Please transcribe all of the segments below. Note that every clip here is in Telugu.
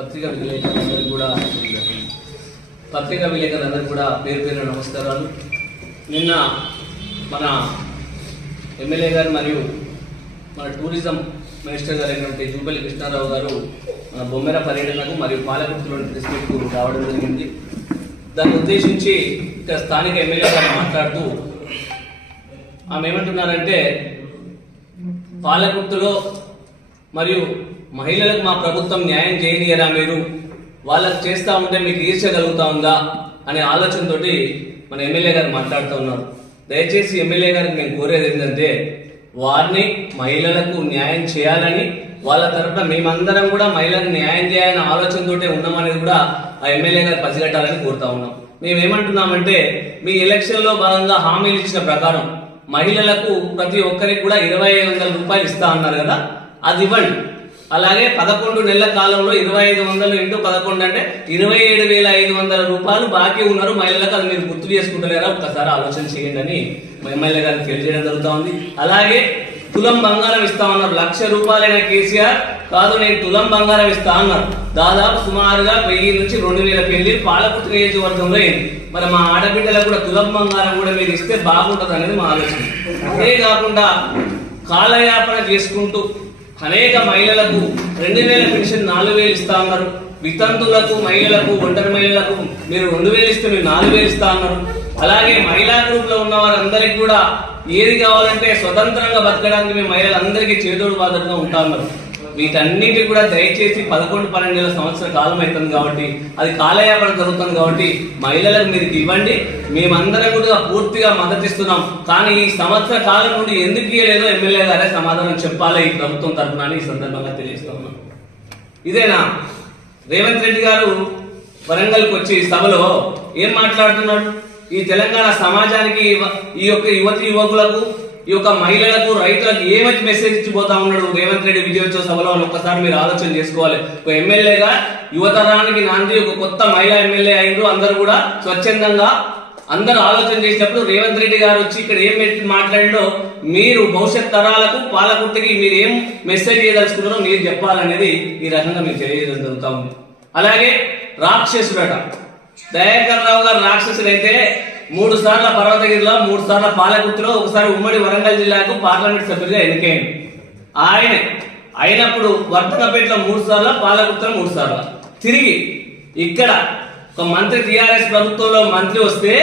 పత్రికా విలేకరులందరికీ కూడా పేరు పేరు నమస్కారాలు. నిన్న మన ఎమ్మెల్యే గారు మరియు మన టూరిజం మినిస్టర్ గారు అయినటువంటి జూపల్లి కృష్ణారావు గారు మన బొమ్మెర పర్యటనకు మరియు పాలకుర్తిలోని ప్రెస్ మీట్కు రావడం జరిగింది. దాన్ని ఉద్దేశించి ఇక్కడ స్థానిక ఎమ్మెల్యే గారు మాట్లాడుతూ ఆమె ఏమంటున్నారంటే, పాలకుర్తిలో మరియు మహిళలకు మా ప్రభుత్వం న్యాయం చేయనియరా, మీరు వాళ్ళకు చేస్తా ఉంటే మీకు ఈర్ష్యగలుగుతా ఉందా అనే ఆలోచనతోటి మన ఎమ్మెల్యే గారు మాట్లాడుతూ ఉన్నారు. దయచేసి ఎమ్మెల్యే గారికి నేను కోరేది ఏంటంటే, వారిని మహిళలకు న్యాయం చేయాలని, వాళ్ళ తరఫున మేమందరం కూడా మహిళలకు న్యాయం చేయాలనే ఆలోచనతోటే ఉన్నామనేది కూడా ఆ ఎమ్మెల్యే గారు పసిగట్టాలని కోరుతా ఉన్నాం. మేమేమంటున్నామంటే, మీ ఎలక్షన్లో భాగంగా హామీలు ఇచ్చిన ప్రకారం మహిళలకు ప్రతి ఒక్కరికి కూడా 2500 రూపాయలు ఇస్తా అన్నారు కదా, అది ఇవ్వండి. అలాగే 11 నెలల కాలంలో 2500 ఇంటూ 11 అంటే 27,500 రూపాయలు బాకీ ఉన్నారు మహిళలకు. అది మీరు గుర్తు చేసుకుంటలేరా, ఒక్కసారి ఆలోచన చేయండి అని ఎమ్మెల్యే గారికి తెలియజేయడం జరుగుతూ ఉంది. అలాగే తులం బంగారం ఇస్తా ఉన్నారు. 1,00,000 రూపాయలైన కేసీఆర్ కాదు, నేను తులం బంగారం ఇస్తా అన్నారు. దాదాపు సుమారుగా 1000 నుంచి 2000 పెళ్లి పాలకుర్తి నియోజకవర్గంలో అయింది. మరి మా ఆడబిడ్డలకు కూడా తులం బంగారం కూడా మీరు ఇస్తే బాగుంటుంది అనేది మా ఆలోచన. అదే కాకుండా కాలయాపన చేసుకుంటూ అనేక మహిళలకు 2000 పెన్షన్ 4000 ఇస్తా ఉన్నారు. వితంతులకు, మహిళలకు, ఒంటరి మహిళలకు మీరు 2000 ఇస్తే మీరు 4000 ఇస్తా ఉన్నారు. అలాగే మహిళా గ్రూప్ లో ఉన్న వారందరికీ కూడా ఏది కావాలంటే స్వతంత్రంగా బతకడానికి మేము మహిళలందరికీ చేదోడు బాధగా ఉంటా ఉన్నారు. వీటన్నిటి కూడా దయచేసి 11-12 సంవత్సర కాలం అవుతుంది కాబట్టి, అది కాలయాపన జరుగుతుంది కాబట్టి మహిళలకు మీరు ఇవ్వండి. మేమందరం కూడా పూర్తిగా మద్దతిస్తున్నాం. కానీ ఈ సంవత్సర కాలం నుండి ఎందుకు ఇవ్వలేదో ఎమ్మెల్యే గారే సమాధానం చెప్పాలి ఈ ప్రభుత్వం తరఫున ఈ సందర్భంగా తెలియజేస్తున్నాం. ఇదేనా రేవంత్ రెడ్డి గారు వరంగల్కి వచ్చి సభలో ఏం మాట్లాడుతున్నాడు? ఈ తెలంగాణ సమాజానికి, ఈ యొక్క యువతి యువకులకు, ఈ యొక్క మహిళలకు, రైతులకు ఏమైతే మెసేజ్ ఇచ్చిపోతా ఉన్నాడు రేవంత్ రెడ్డి విజయోత్సవ సభలో అని ఒక్కసారి మీరు ఆలోచన చేసుకోవాలి. ఒక ఎమ్మెల్యేగా యువతరానికి నాంది ఒక కొత్త మహిళా ఎమ్మెల్యే అయిండ్రు. అందరూ కూడా స్వచ్ఛందంగా అందరూ ఆలోచన చేసినప్పుడు రేవంత్ రెడ్డి గారు వచ్చి ఇక్కడ ఏం మాట్లాడిండో, మీరు భవిష్యత్ తరాలకు, పాలకుర్తికి మీరు ఏం మెసేజ్ చేయదలుచుకున్నారో మీరు చెప్పాలనేది ఈ రకంగా మీకు తెలియజేయడం జరుగుతూ ఉంది. అలాగే రాక్షసుడట దయాకర్ రావు గారు రాక్షసుడైతే 3 సార్ల పర్వతగిరిలో, 3 సార్ల పాలకుర్తిలో, ఒకసారి ఉమ్మడి వరంగల్ జిల్లాకు పార్లమెంట్ సభ్యుడిగా ఎన్నికైంది. ఆయన అయినప్పుడు వర్ధనపేటలో 3 సార్లు, పాలకుర్తిలో 3 సార్లు. తిరిగి ఇక్కడ ఒక మంత్రి, టిఆర్ఎస్ ప్రభుత్వంలో మంత్రి వస్తే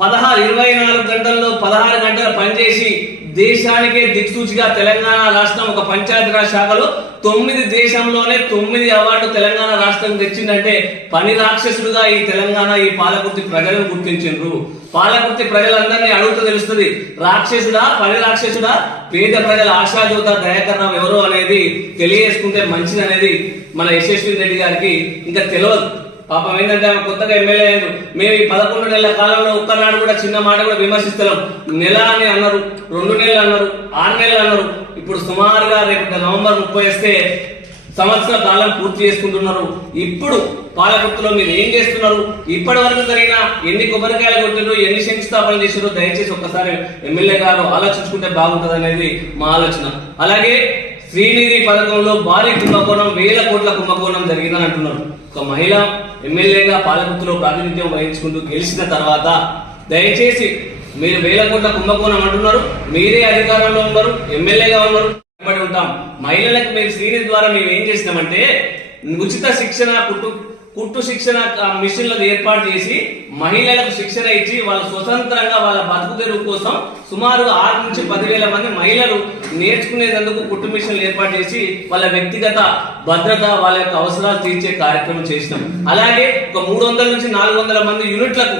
24 గంటల్లో 16 గంటలు పనిచేసి దేశానికే దిక్సూచిగా తెలంగాణ రాష్ట్రం ఒక పంచాయతీరాజ్ శాఖలో 9 దేశంలోనే 9 అవార్డు తెలంగాణ రాష్ట్రం తెచ్చిందంటే పని రాక్షసుడుగా ఈ తెలంగాణ, ఈ పాలకుర్తి ప్రజలను గుర్తించిండ్రు. పాలకుర్తి ప్రజలందరినీ అడుగుతూ తెలుస్తుంది, రాక్షసుడా, పని రాక్షసుడా, పేద ప్రజల ఆశాజ్యోత దయాకర్ రావు ఎవరో అనేది తెలియజేసుకుంటే మంచిది అనేది మన యశస్వి రెడ్డి గారికి ఇంకా తెలియదు. పాపం ఏంటంటే ఆమె కొత్తగా ఎమ్మెల్యే అయ్యారు. మేము ఈ 11 నెలల కాలంలో ఒక్కనాడు కూడా చిన్న మాట కూడా విమర్శిస్తున్నాం. నెల అని అన్నారు, 2 నెలలు అన్నారు, 6 నెలలు అన్నారు. ఇప్పుడు సుమారుగా రేపు నవంబర్ 30 వస్తే సంవత్సర కాలం పూర్తి చేసుకుంటున్నారు. ఇప్పుడు పాలకుర్తిలో మీరు ఏం చేస్తున్నారు? ఇప్పటి వరకు జరిగిన ఎన్ని కొబ్బరికాయలు కొట్టారు, ఎన్ని శంకుస్థాపనలు చేశారో దయచేసి ఒక్కసారి ఎమ్మెల్యే గారు ఆలోచించుకుంటే బాగుంటుంది అనేది మా ఆలోచన. అలాగే శ్రీనిధి పథకంలో భారీ కుంభకోణం, 1000 కోట్ల కుంభకోణం జరిగిందని అంటున్నారు. ఒక మహిళ ఎమ్మెల్యేగా పాలకుర్తిలో ప్రాతినిధ్యం వహించుకుంటూ గెలిచిన తర్వాత దయచేసి మీరు 1000 కోట్ల కుంభకోణం అంటున్నారు, మీరే అధికారంలో ఉన్నారు, ఎమ్మెల్యేగా ఉన్నారు, ఉంటాం. మహిళలకు మేము శ్రీనిధి ద్వారా మేము ఏం చేసినామంటే ఉచిత శిక్షణ, కుట్టు శిక్షణ మిషన్లను ఏర్పాటు చేసి మహిళలకు శిక్షణ ఇచ్చి వాళ్ళ స్వతంత్రంగా వాళ్ళ బతుకు తెరువు కోసం సుమారుగా 6 నుంచి 10,000 మంది మహిళలు నేర్చుకునేందుకు కుట్టు మిషన్లు ఏర్పాటు చేసి వాళ్ళ వ్యక్తిగత భద్రత, వాళ్ళ యొక్క అవసరాలు తీర్చే కార్యక్రమం చేసినాం. అలాగే ఒక 300 నుంచి 400 మంది యూనిట్లకు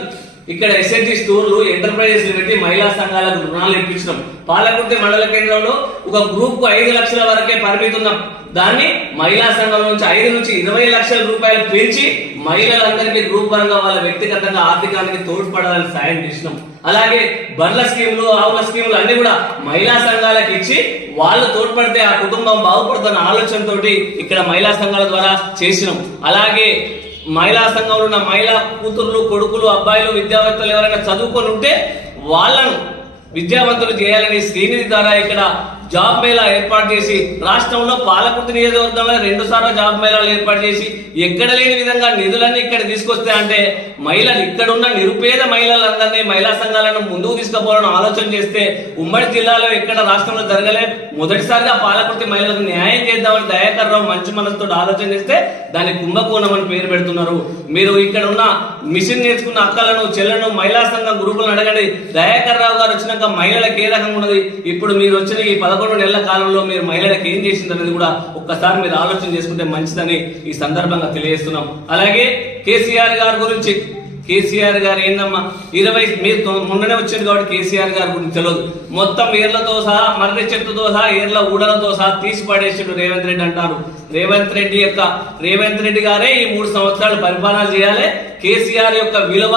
ఇక్కడ ఎస్ఎన్జి స్టోర్లు, ఎంటర్ప్రైజెస్ పెట్టి మహిళా సంఘాలకు రుణాలు ఇప్పించడం. పాలకుర్తి మండల కేంద్రంలో ఒక గ్రూప్ కు 5 లక్షల వరకే పరిమితున్నాం. దాన్ని మహిళా సంఘం నుంచి 5 నుంచి 20 లక్షల రూపాయలు పెంచి మహిళలందరికీ గ్రూప్ పరంగా వాళ్ళ వ్యక్తిగతంగా ఆర్థికానికి తోడ్పడాలని సాయం చేసినాం. అలాగే బర్ల స్కీములు, ఆవుల స్కీములు అన్ని కూడా మహిళా సంఘాలకు ఇచ్చి వాళ్ళు తోడ్పడితే ఆ కుటుంబం బాగుపడుతున్న ఆలోచనతో ఇక్కడ మహిళా సంఘాల ద్వారా చేసినాం. అలాగే మహిళా సంఘంలో ఉన్న మహిళా కూతుర్లు, కొడుకులు, అబ్బాయిలు, విద్యావేత్తలు ఎవరైనా చదువుకొని ఉంటే వాళ్ళను విద్యావంతులు చేయాలని శ్రీనిధి ద్వారా ఇక్కడ జాబ్ మేళా ఏర్పాటు చేసి రాష్ట్రంలో పాలకుర్తి నియోజకవర్గంలో 2 సార్లు జాబ్ మేళాలు ఏర్పాటు చేసి ఎక్కడ లేని విధంగా నిధులన్నీ ఇక్కడ తీసుకొస్తే అంటే మహిళలు ఇక్కడున్న నిరుపేద మహిళలందరినీ మహిళా సంఘాలను ముందుకు తీసుకుపోవాలని ఆలోచన చేస్తే ఉమ్మడి జిల్లాలో ఎక్కడ రాష్ట్రంలో జరగలే. మొదటిసారిగా పాలకుర్తి మహిళలకు న్యాయం చేద్దామని దయాకర్ రావు మంచి మనసుతో ఆలోచన చేస్తే దాన్ని కుంభకోణం అని పేరు పెడుతున్నారు. మీరు ఇక్కడ ఉన్న మిషన్ నేర్చుకున్న అక్కలను చెల్లెలను మహిళా సంఘం గ్రూపులను అడగండి. దయాకర్ రావు గారు వచ్చినాక మహిళలకు ఏ రకంగా ఉన్నది, ఇప్పుడు మీరు వచ్చిన ఈ 11 నెలల కాలంలో మీరు మహిళలకు ఏం చేసింది అనేది కూడా ఒక్కసారి మీరు ఆలోచన చేసుకుంటే మంచిదని ఈ సందర్భంగా తెలియజేస్తున్నాం. అలాగే కేసీఆర్ గారి గురించి, కేసీఆర్ గారు ఏందమ్మా 20 మీరు మొన్ననే వచ్చింది కాబట్టి కేసీఆర్ గారి గురించి తెలియదు. మొత్తం ఏర్లతో సహా మర్రి చెట్టుతో సహా ఏర్ల ఊడలతో సహా తీసి పడేసిండు రేవంత్ రెడ్డి అంటారు. రేవంత్ రెడ్డి గారే ఈ 3 సంవత్సరాలు పరిపాలన చేయాలి. కేసీఆర్ యొక్క విలువ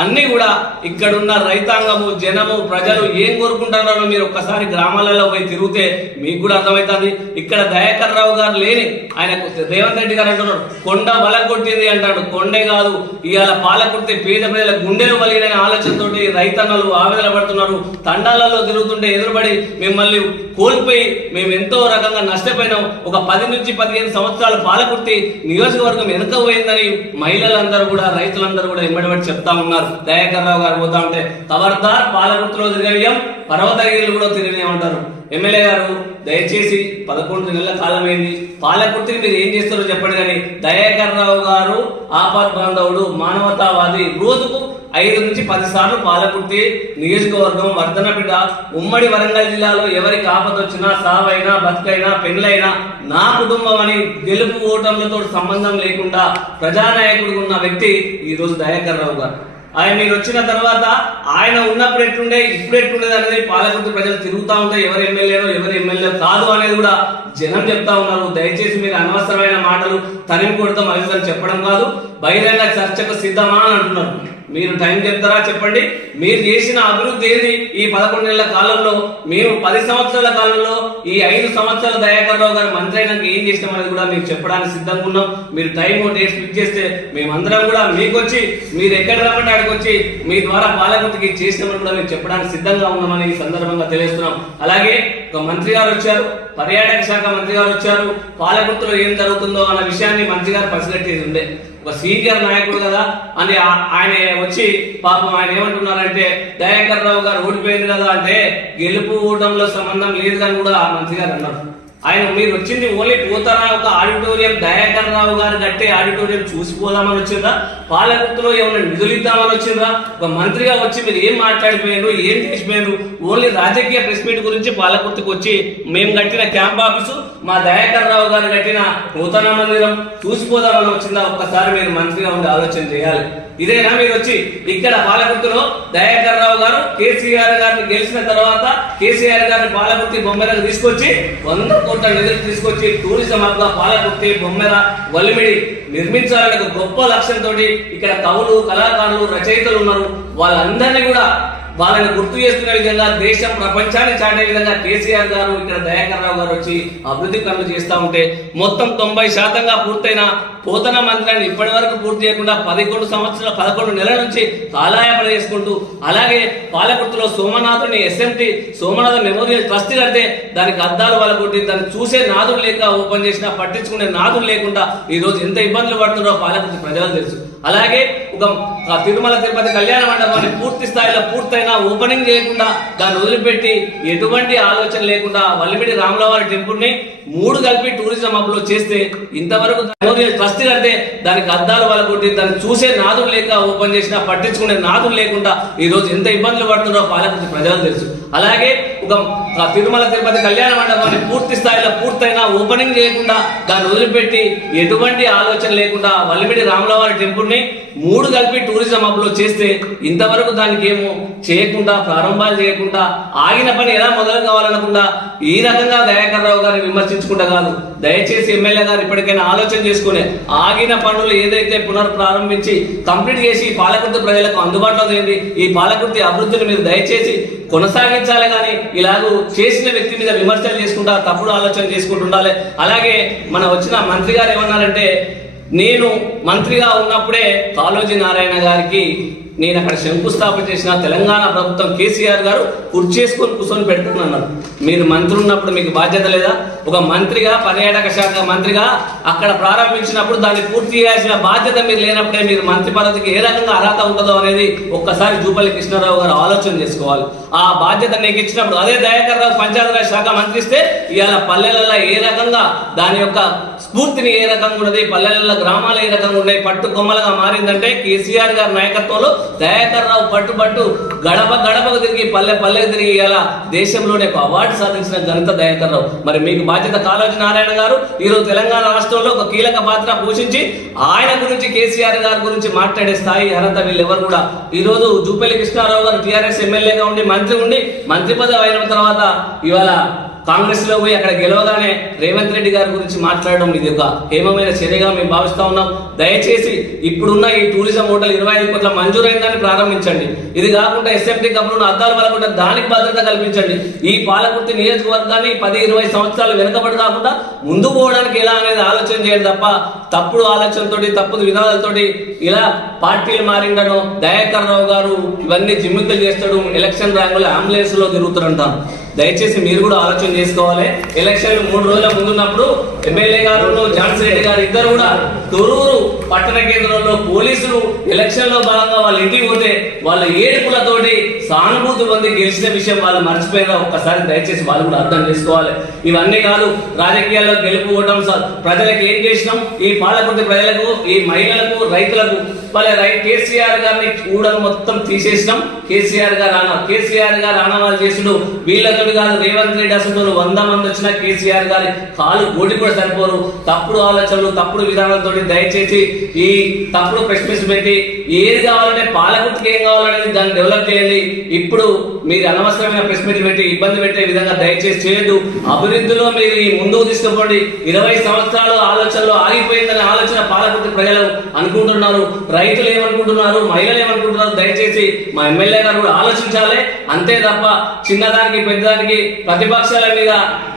అన్ని కూడా ఇక్కడున్న రైతాంగము జనము ప్రజలు ఏం కోరుకుంటున్నారో మీరు ఒక్కసారి గ్రామాలలో పోయి తిరిగితే మీకు కూడా అర్థమవుతుంది. ఇక్కడ దయాకర్ రావు గారు లేని ఆయన రేవంత్ రెడ్డి గారు అంటున్నారు కొండ వలగొట్టింది అంటాడు. కొండే కాదు, ఇవాళ పాలకుర్తి పేద ప్రజల గుండెలు వలిగిన ఆలోచనతోటి రైతన్నలు ఆవేదన పడుతున్నారు. తండాలలో తిరుగుతుంటే ఎదురుపడి మిమ్మల్ని కోల్పోయి మేము ఎంతో రకంగా నష్టపోయినాం. ఒక 10 నుంచి 15 సంవత్సరాలు పాలకుర్తి నియోజకవర్గం వెనుక పోయిందని మహిళలందరూ కూడా రైతులందరూ కూడా ఎమ్మడిబడి చెప్తా ఉన్నారు. దయాకర్ రావు గారు పోతా ఉంటే ఖబర్దార్ పాలకుర్తిలో తిరగనియం, పర్వతగిరిలు కూడా తిరగనియమంటారు. ఎమ్మెల్యే గారు దయచేసి 11 నెలల కాలమైంది, పాలకుర్తిని మీరు ఏం చేస్తారో చెప్పండి. కానీ దయాకర్ రావు గారు ఆపద్ బాంధవుడు, మానవతావాది. రోజుకు 5 నుంచి 10 సార్లు పాలకుర్తి నియోజకవర్గం వర్ధన బిడ్డ ఉమ్మడి వరంగల్ జిల్లాలో ఎవరికి ఆపద వచ్చినా సావైనా బతుకైనా పెళ్ళైనా నా కుటుంబం అని గెలుపు ఓటములతో సంబంధం లేకుండా ప్రజానాయకుడు ఉన్న వ్యక్తి ఈ రోజు దయాకర్ రావు గారు. ఆయన మీరు వచ్చిన తర్వాత ఆయన ఉన్నప్పుడు ఎట్లుండే ఇప్పుడు ఎట్లుండేది అనేది పాలకుర్తి ప్రజలు తిరుగుతా ఉంటే ఎవరు ఎమ్మెల్యేనో ఎవరు ఎమ్మెల్యే కాదు అనేది కూడా జనం చెప్తా ఉన్నారు. దయచేసి మీరు అనవసరమైన మాటలు తనిమి కొడతాం అనేది చెప్పడం కాదు, బహిరంగ చర్చకు సిద్ధమా అని అంటున్నారు. మీరు టైం చెప్తారా చెప్పండి. మీరు చేసిన అభివృద్ధి ఏది ఈ 11 నెలల కాలంలో? మేము 10 సంవత్సరాల కాలంలో ఈ 5 సంవత్సరాల దయాకర్ రావు గారు మంత్రి అయినాక ఏం చేసినాం అనేది కూడా మీకు చెప్పడానికి సిద్ధంగా ఉన్నాం. మీరు టైం డేట్ ఫిక్స్ చేస్తే మేమందరం కూడా మీకు వచ్చి మీరు ఎక్కడ రమ్మంటే అక్కడికి వచ్చి మీ ద్వారా పాలకుర్తికి చేసినామని కూడా మేము చెప్పడానికి సిద్ధంగా ఉన్నామని ఈ సందర్భంగా తెలియజేస్తున్నాం. అలాగే ఒక మంత్రి గారు వచ్చారు, పర్యాటక శాఖ మంత్రి గారు వచ్చారు. పాలకుర్తిలో ఏం జరుగుతుందో అన్న విషయాన్ని మంత్రి గారు పసిగట్టేది ఉండే. ఒక సీనియర్ నాయకుడు కదా అని ఆయన వచ్చి పాపం ఆయన ఏమంటున్నారంటే దయాకర్ రావు గారు ఓడిపోయింది కదా అంటే గెలుపు ఓటంలో సంబంధం లేదు అని కూడా మంత్రి గారు అన్నారు. ఆయన మీరు వచ్చింది ఓన్లీ పోతారా ఒక ఆడిటోరియం దయాకర్ రావు గారు కట్టే ఆడిటోరియం చూసిపోదామని వచ్చిందా? పాలకుర్తిలో ఏమైనా నిధులు ఇద్దామని వచ్చిందా? ఒక మంత్రిగా వచ్చి మీరు ఏం మాట్లాడిపోయారు, ఏం చేసిపోయారు? ఓన్లీ రాజకీయ ప్రెస్ మీట్ గురించి పాలకుర్తికి వచ్చి మేము కట్టిన క్యాంప్ ఆఫీసు, మా దయాకర్ రావు గారు కట్టిన నూతన మందిరం చూసిపోదామని వచ్చిందా? ఒక్కసారి మీరు మంత్రిగా ఉండి ఆలోచన చేయాలి. ఇదేనా మీరు వచ్చి ఇక్కడ పాలకుర్తిలో దయాకర్ రావు గారు కేసీఆర్ గారిని గెలిచిన తర్వాత కేసీఆర్ గారిని పాలకుర్తి బొమ్మెరకు తీసుకొచ్చి 100 కోట్ల నిధులు తీసుకొచ్చి టూరిజం హబ్ గా పాలకుర్తి బొమ్మెర వల్లిమిడి నిర్మించాలనే ఒక గొప్ప లక్ష్యంతో ఇక్కడ కవులు కళాకారులు రచయితలు ఉన్నారు. వాళ్ళందరినీ కూడా వాళ్ళని గుర్తు చేసుకునే విధంగా దేశం ప్రపంచాన్ని చాటే విధంగా కేసీఆర్ గారు ఇక్కడ దయాకర్ రావు గారు వచ్చి అభివృద్ధి పనులు చేస్తూ ఉంటే మొత్తం 90% పూర్తయిన పోతన మంత్రాన్ని ఇప్పటి వరకు పూర్తి చేయకుండా 11 నెలల నుంచి కాలాయాపన చేసుకుంటూ, అలాగే పాలకుర్తిలో సోమనాథుని SMT సోమనాథ మెమోరియల్ ట్రస్ట్ కడితే దానికి అద్దాలు వలగొట్టి దాన్ని చూసే నాదులు లేక ఓపెన్ చేసినా పట్టించుకునే నాదులు లేకుండా ఈ రోజు ఎంత ఇబ్బందులు పడుతున్నారో పాలకుర్తి ప్రజలకు తెలుసు. అలాగే ఒక తిరుమల తిరుపతి కళ్యాణ మండపాన్ని పూర్తి స్థాయిలో పూర్తయినా ఓపెనింగ్ చేయకుండా దాన్ని వదిలిపెట్టి ఎటువంటి ఆలోచన లేకుండా వల్లిమిడి రాములవారి టెంపుల్ ని 3 కలిపి టూరిజం హబ్ లో చేస్తే ఇంతవరకు ట్రస్ట్ కడితే దానికి అద్దాలు వలగొట్టి దాన్ని చూసే నాదులు లేక ఓపెన్ చేసినా పట్టించుకునే నాదులు లేకుండా ఈ రోజు ఎంత ఇబ్బందులు పడుతున్నారో పాలకుర్తి ప్రజలకు తెలుసు. అలాగే ఒక తిరుమల తిరుపతి కళ్యాణ మండపాన్ని పూర్తి స్థాయిలో పూర్తయినా ఓపెనింగ్ చేయకుండా దాన్ని వదిలిపెట్టి ఎటువంటి ఆలోచన లేకుండా వల్లిమిడి రాములవారి టెంపుల్ ని 3 కలిపి టూరిజం హబ్ లో చేస్తే ఇంతవరకు దానికి ఏమో చేయకుండా ప్రారంభాలు చేయకుండా ఆగిన పని ఎలా మొదలు కావాలనకుండా ఈ రకంగా దయాకర్ రావు గారిని విమర్శించుకుంటా కాదు. దయచేసి ఎమ్మెల్యే గారు ఇప్పటికైనా ఆలోచన చేసుకునే ఆగిన పనులు ఏదైతే పునఃప్రారంభించి కంప్లీట్ చేసి పాలకుర్తి ప్రజలకు అందుబాటులో తేండి. ఈ పాలకుర్తి అభివృద్ధిని మీరు దయచేసి కొనసాగించాలి. కానీ ఇలాగూ చేసిన వ్యక్తి మీద విమర్శలు చేసుకుంటా తప్పుడు ఆలోచన చేసుకుంటుండాలి. అలాగే మన వచ్చిన మంత్రి గారు ఏమన్నారంటే నేను మంత్రిగా ఉన్నప్పుడే కాళోజీ నారాయణ గారికి నేను అక్కడ శంకుస్థాపన చేసిన తెలంగాణ ప్రభుత్వం కేసీఆర్ గారు కుర్చేసుకొని కూర్చొని పెడుతున్నారు. మీరు మంత్రి ఉన్నప్పుడు మీకు బాధ్యత లేదా? ఒక మంత్రిగా, పర్యాటక శాఖ మంత్రిగా అక్కడ ప్రారంభించినప్పుడు దాన్ని పూర్తి చేయాల్సిన బాధ్యత మీరు లేనప్పుడే మీరు మంత్రి పదవికి ఏ రకంగా అర్హత ఉంటుందో అనేది ఒక్కసారి జూపల్లి కృష్ణారావు గారు ఆలోచన చేసుకోవాలి. ఆ బాధ్యత నీకు ఇచ్చినప్పుడు అదే దయాకర్ రావు పంచాయతీరాజ్ శాఖ మంత్రి ఇస్తే ఇవాళ పల్లెలలో ఏ రకంగా దాని యొక్క స్ఫూర్తిని ఏ రకంగా ఉన్నది, పల్లెలలో గ్రామాలు ఏ రకంగా ఉన్నాయి, పట్టు కొమ్మలుగా మారిందంటే కేసీఆర్ గారి నాయకత్వంలో దయాకర్ రావు పట్టు గడప గడపకు తిరిగి పల్లెకు తిరిగి ఇలా దేశంలోనే ఒక అవార్డు సాధించిన ఘనత దయాకర్ రావు. మరి మీకు బాధ్యత కాళోజీ నారాయణ గారు ఈరోజు తెలంగాణ రాష్ట్రంలో ఒక కీలక పాత్ర పోషించి ఆయన గురించి కేసీఆర్ గారి గురించి మాట్లాడే స్థాయి అర్హత వీళ్ళెవరు కూడా. ఈరోజు జూపల్లి కృష్ణారావు గారు టీఆర్ఎస్ ఎమ్మెల్యేగా ఉండి మంత్రి పదవి అయిన తర్వాత ఇవాళ కాంగ్రెస్ లో పోయి అక్కడ గెలవగానే రేవంత్ రెడ్డి గారి గురించి మాట్లాడడం ఇది ఒక హేమమైన చర్యగా మేము భావిస్తా ఉన్నాం. దయచేసి ఇప్పుడున్న ఈ టూరిజం హోటల్ 25 కోట్ల మంజూరైందని ప్రారంభించండి. ఇది కాకుండా ఎస్ఎంటీ కంపెనీ అద్దాలు పలకుండా దానికి భద్రత కల్పించండి. ఈ పాలకుర్తి నియోజకవర్గాన్ని 10-20 సంవత్సరాలు వెనుకబడి కాకుండా ముందు పోవడానికి ఎలా అనేది ఆలోచన చేయండి తప్ప తప్పుడు ఆలోచనతోటి తప్పుడు విధానాలతోటి ఇలా పార్టీలు మారిండను. దయాకర్ రావు గారు ఇవన్నీ జిమ్మికలు చేస్తాడు, ఎలక్షన్ ర్యాంకులు అంబులెన్స్ లో తిరుగుతారంటారు. దయచేసి మీరు కూడా ఆలోచన చేసుకోవాలి. ఎలక్షన్ 3 రోజుల ముందున్నప్పుడు ఎమ్మెల్యే గారు ఝాన్సీ రెడ్డి గారు ఇద్దరు కూడా తొరూరు పట్టణ కేంద్రంలో పోలీసులు ఎలక్షన్ లో భాగంగా వాళ్ళ ఇంటికి పోతే వాళ్ళ ఏడుపులతోటి సానుభూతి పొంది గెలిచిన విషయం వాళ్ళు మర్చిపోయినా ఒక్కసారి దయచేసి వాళ్ళు కూడా అర్థం చేసుకోవాలి. ఇవన్నీ కాదు రాజకీయాల్లో గెలుపుకోవడం సార్, ప్రజలకు ఏం చేసినాం, ఈ పాలకుర్తి ప్రజలకు, ఈ మహిళలకు, రైతులకు కేసీఆర్ గారిని కూడా మొత్తం తీసేసినాం. కేసీఆర్ గారు ఆనవాళ్ళు చేసుడు వీళ్ళతో కాదు. రేవంత్ రెడ్డి అసలు 100 మంది వచ్చినా కేసీఆర్ గారి కాలు గోటి కూడా సరిపోరు. తప్పుడు ఆలోచనలు, తప్పుడు విధానాలతో దయచేసి ఈ తప్పుడు ప్రెస్ పెట్టి ఏది కావాలంటే పాలకుర్తికి ఏం కావాలనేది దాన్ని డెవలప్ చేయండి. ఇప్పుడు మీరు అనవసరమైన ప్రెస్ మీట్ పెట్టి ఇబ్బంది పెట్టే విధంగా దయచేసి చేయొద్దు. అభివృద్ధిలో మీరు ఈ ముందుకు తీసుకుపోండి. 20 సంవత్సరాలు ఆలోచనలో ఆగిపోయిందనే ఆలోచన పాలకుర్తి ప్రజలు అనుకుంటున్నారు, రైతులు ఏమనుకుంటున్నారు, మహిళలు ఏమనుకుంటున్నారు. దయచేసి మా ఎమ్మెల్యే గారు కూడా ఆలోచించాలి. అంతే తప్ప చిన్నదానికి పెద్దదానికి ప్రతిపక్షాల మీద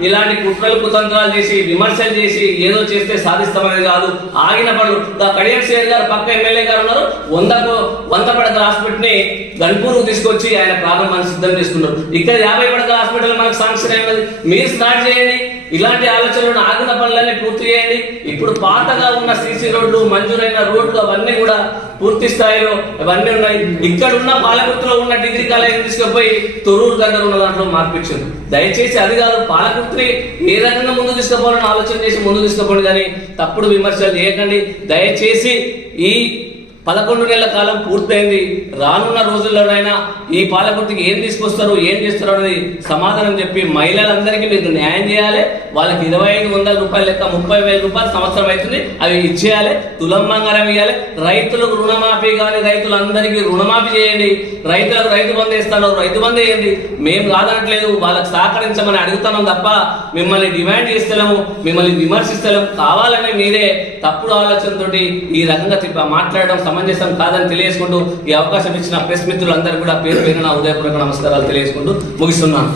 ఇలాంటి కుట్రలు కుతంత్రాలు చేసి విమర్శలు చేసి ఏదో చేస్తే సాధిస్తామనేది కాదు. ఆగిన పనులు కడియం సేర్ గారు పక్క ఎమ్మెల్యే గారు ఉన్నారు, 100 పడకల హాస్పిటల్ ని గన్పూర్ తీసుకొచ్చి ఆయన ప్రారంభాన్ని సిద్ధం చేసుకున్నారు. ఇక్కడ 50 పడకల హాస్పిటల్ మనకు శాంక్షన్ అయినది. మీరు స్టార్ట్ చేయండి. ఇలాంటి ఆలోచనలను ఆగిన పనులన్నీ పూర్తి చేయండి. ఇప్పుడు పాతగా ఉన్న సీసీ రోడ్లు, మంజూరైన రోడ్లు అవన్నీ కూడా పూర్తి స్థాయిలో అవన్నీ ఉన్నాయి. ఇక్కడ ఉన్న పాలకుర్తిలో ఉన్న డిగ్రీ కాలేజీ తీసుకుపోయి తొరూరు దగ్గర ఉన్న దాంట్లో మార్పించారు. దయచేసి అది కాదు, పాలకుర్తిని ఏ రకంగా ముందు తీసుకుపోవాలని ఆలోచన చేసి ముందు తీసుకుపోండి, కానీ తప్పుడు విమర్శలు చేయకండి. దయచేసి ఈ 11 నెలల కాలం పూర్తయింది. రానున్న రోజుల్లోనైనా ఈ పాలకుర్తికి ఏం తీసుకొస్తారు, ఏం చేస్తారు అనేది సమాధానం చెప్పి మహిళలందరికీ మీకు న్యాయం చేయాలి. వాళ్ళకి 2500 రూపాయలు లెక్క 30,000 రూపాయలు సంవత్సరం అవుతుంది, అవి ఇచ్చేయాలి. తులం బంగారం ఇవ్వాలి. రైతులకు రుణమాఫీ కానీ రైతులందరికీ రుణమాఫీ చేయండి. రైతులకు రైతు బంధు ఇస్తాను, రైతు బంధు వేయండి. మేము కాదనట్లేదు, వాళ్ళకి సహకరించమని అడుగుతున్నాం తప్ప మిమ్మల్ని డిమాండ్ చేస్తలేము, మిమ్మల్ని విమర్శిస్తలేము. కావాలని మీరే తప్పుడు ఆలోచనతో ఈ రకంగా మాట్లాడడం సమంజసం కాదని తెలియజేసుకుంటూ ఈ అవకాశం ఇచ్చిన ప్రెస్ మిత్రులందరూ కూడా పేరు పేరున ఉదయపూర్వక నమస్కారాలు తెలియజేసుకుంటూ ముగిస్తున్నాను.